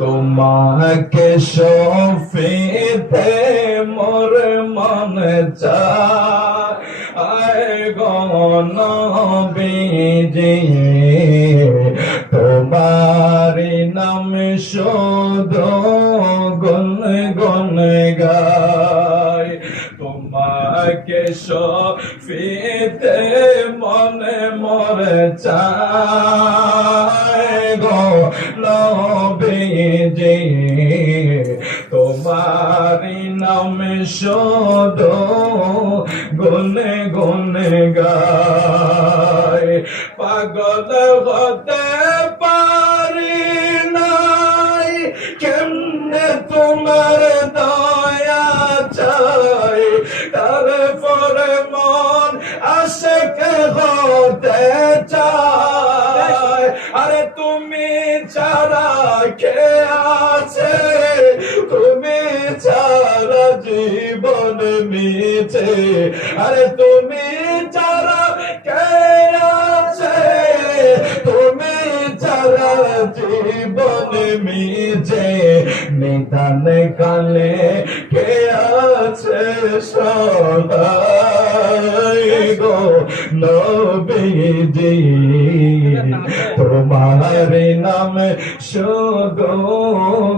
তোমাকে শফিতে মোর মন চায় গো নবীজি, তোমারি নাম শুধু গুন গুন গায়। তোমাকে শফিতে মনে মোর চায় গো নবীজি, তোমারি নাম শুধু গুনে গুনে গায়। পাগল হতে পারি নাই, কেমনে তোমার দয়া চাই, তারপরে মন আশিক হতে চায়। আরে তুমি ছাড়া কে আছে, তুমি ছাড়া জীবন মিছে, আরে তুমি ছাড়া কে আছে, তুমি ছাড়া জীবন মিছে। নিদান কালে কে আছে সহায় গো নবীজি, তোমার নাম শুধু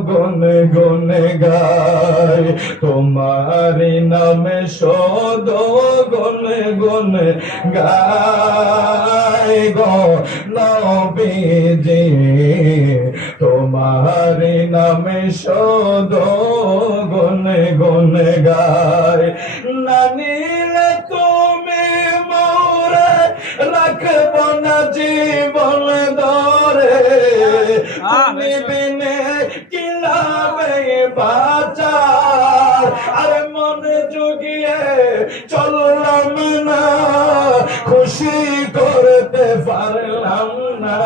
গুন গুন গায়। তোমার নাম শুধু গুন গুন গায় গো নবীজি, তোমার নাম শুধু গুন গুন গায়। না নিলে তুমি মোরে রাখব না জীবন ধরে, তুমি বিনে কি লাভে বাঁচার। আরে মনে জুগিয়ে চললাম না, খুশি করতে পারলাম না,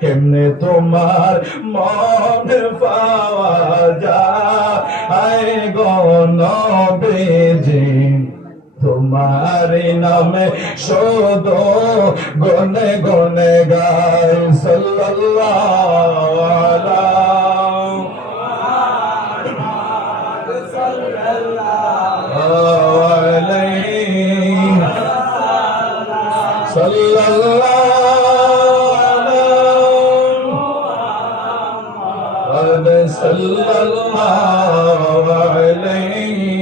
কেমনে তোমার মন পাওয়া যায় গো নবীজি, তোমার নামে শুধু গুনে গুনে গায়। সাল্লাল্লাহু আলাইহি সাল্লাল্লাহু আলাইহি